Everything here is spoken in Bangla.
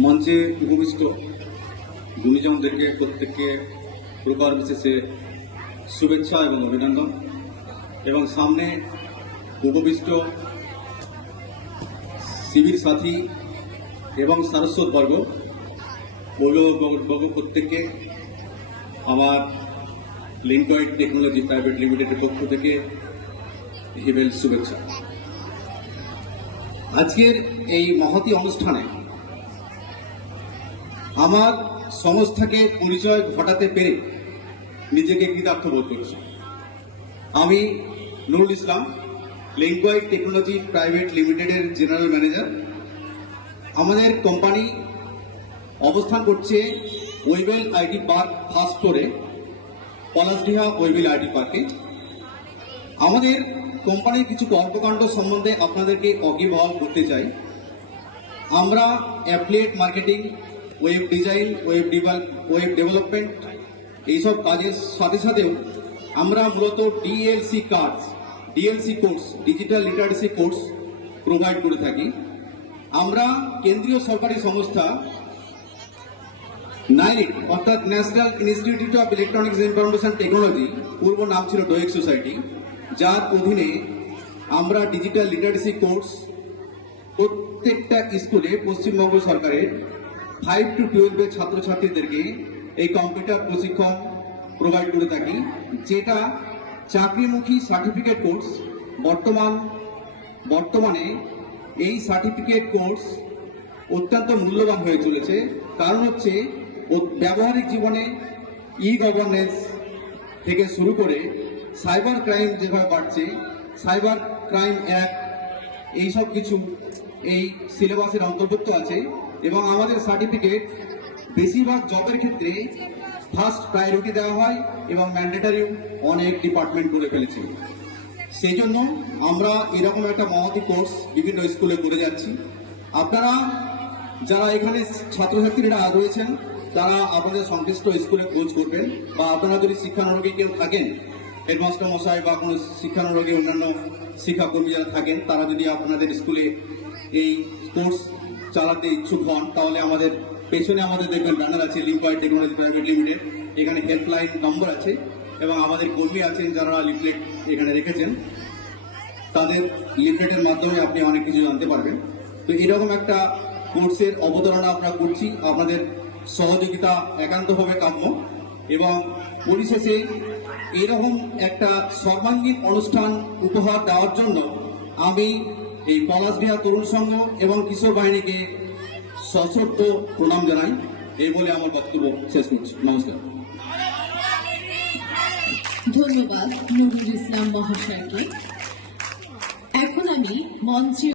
মঞ্চে উপবিষ্ট গুণীজনদেরকে প্রত্যেককে প্রকার বিশেষে শুভেচ্ছা এবং অভিনন্দন, এবং সামনে উপবিষ্ট শিবির সাথী এবং সারস্বত বর্গ প্রত্যেককে আমার লিঙ্কয়েড টেকনোলজি প্রাইভেট লিমিটেডের পক্ষ থেকে হিবেল শুভেচ্ছা। আজকের এই মহতী অনুষ্ঠানে আমার সংস্থাকে পরিচয় ঘটাতে পেরে নিজেকে কৃতার্থ বোধ করছি। আমি নুরুল ইসলাম, লিঙ্কয়েড টেকনোলজি প্রাইভেট লিমিটেডের জেনারেল ম্যানেজার। আমাদের কোম্পানি অবস্থান করছে ওয়েবেল আইটি পার্ক ফার্স্ট ফ্লোরে, পলাশডিহা ওয়েবেল আইটি পার্কে। আমাদের কোম্পানির কিছু কর্মকাণ্ড সম্বন্ধে আপনাদেরকে অগিবহাল করতে চাই। আমরা affiliate marketing, web design, web development এইসব কাজের সাথে সাথেও আমরা মূলত DLC course, digital literacy course provide করে থাকি। আমরা কেন্দ্রীয় সরকারি সংস্থা নাইনিট অর্থাৎ national institute of electronics information technology, পূর্ব নাম ছিল ডোয়েক সোসাইটি, যার অধীনে আমরা ডিজিটাল লিটারেসি কোর্স প্রত্যেকটা স্কুলে পশ্চিমবঙ্গ সরকারের 5 to 12 ছাত্রছাত্রীদেরকে এই কম্পিউটার প্রশিক্ষণ প্রোভাইড করে থাকি, যেটা চাকরিমুখী সার্টিফিকেট কোর্স। বর্তমানে এই সার্টিফিকেট কোর্স অত্যন্ত মূল্যবান হয়ে চলেছে। কারণ হচ্ছে ব্যবহারিক জীবনে গভর্নেন্স থেকে শুরু করে সাইবার ক্রাইম যেভাবে বাড়ছে, সাইবার ক্রাইম অ্যাক্ট এইসব কিছু এই সিলেবাসের অন্তর্ভুক্ত আছে। এবং আমাদের সার্টিফিকেট বেশিরভাগ জবের ক্ষেত্রে ফার্স্ট প্রায়োরিটি দেওয়া হয় এবং ম্যান্ডেটারিও অনেক ডিপার্টমেন্ট করে ফেলেছে। সেই জন্য আমরা এরকম একটা মহতী কোর্স বিভিন্ন স্কুলে করে যাচ্ছি। আপনারা যারা এখানে ছাত্রছাত্রীরা রয়েছেন, তারা আপনাদের সংশ্লিষ্ট স্কুলে খোঁজ করবেন, বা আপনারা যদি শিক্ষানুরাগী কেউ থাকেন, হেডমাস্টার মশাই বা কোনো শিক্ষানুরাগী অন্যান্য শিক্ষাকর্মী যারা থাকেন, তারা যদি আপনাদের স্কুলে এই কোর্স চালাতে ইচ্ছুক হন, তাহলে আমাদের পেছনে আমাদের দেখবেন ব্যানার আছে লিঙ্কয়েড টেকনোলজি প্রাইভেট লিমিটেড। এখানে হেল্পলাইন নম্বর আছে এবং আমাদের কর্মী আছেন যারা লিফলেট এখানে রেখেছেন। তাদের লিফলেটের মাধ্যমে আপনি অনেক কিছু জানতে পারবেন। তো এরকম একটা কোর্সের অবতারণা আমরা করছি, আপনাদের সহযোগিতা একান্তভাবে কাম্য। এবং পরিশেষে এরকম একটা সর্বাঙ্গীন অনুষ্ঠান উপহার দেওয়ার জন্য আমি এই পলাশডিহা তরুণ সংঘ এবং কিশোর বাহিনীকে সশ্রদ্ধ প্রণাম জানাই। এই বলে আমার বক্তব্য শেষ করছি। নমস্কার। ধন্যবাদ নুরুল ইসলাম মহাশয়কে। এখন আমি মঞ্চে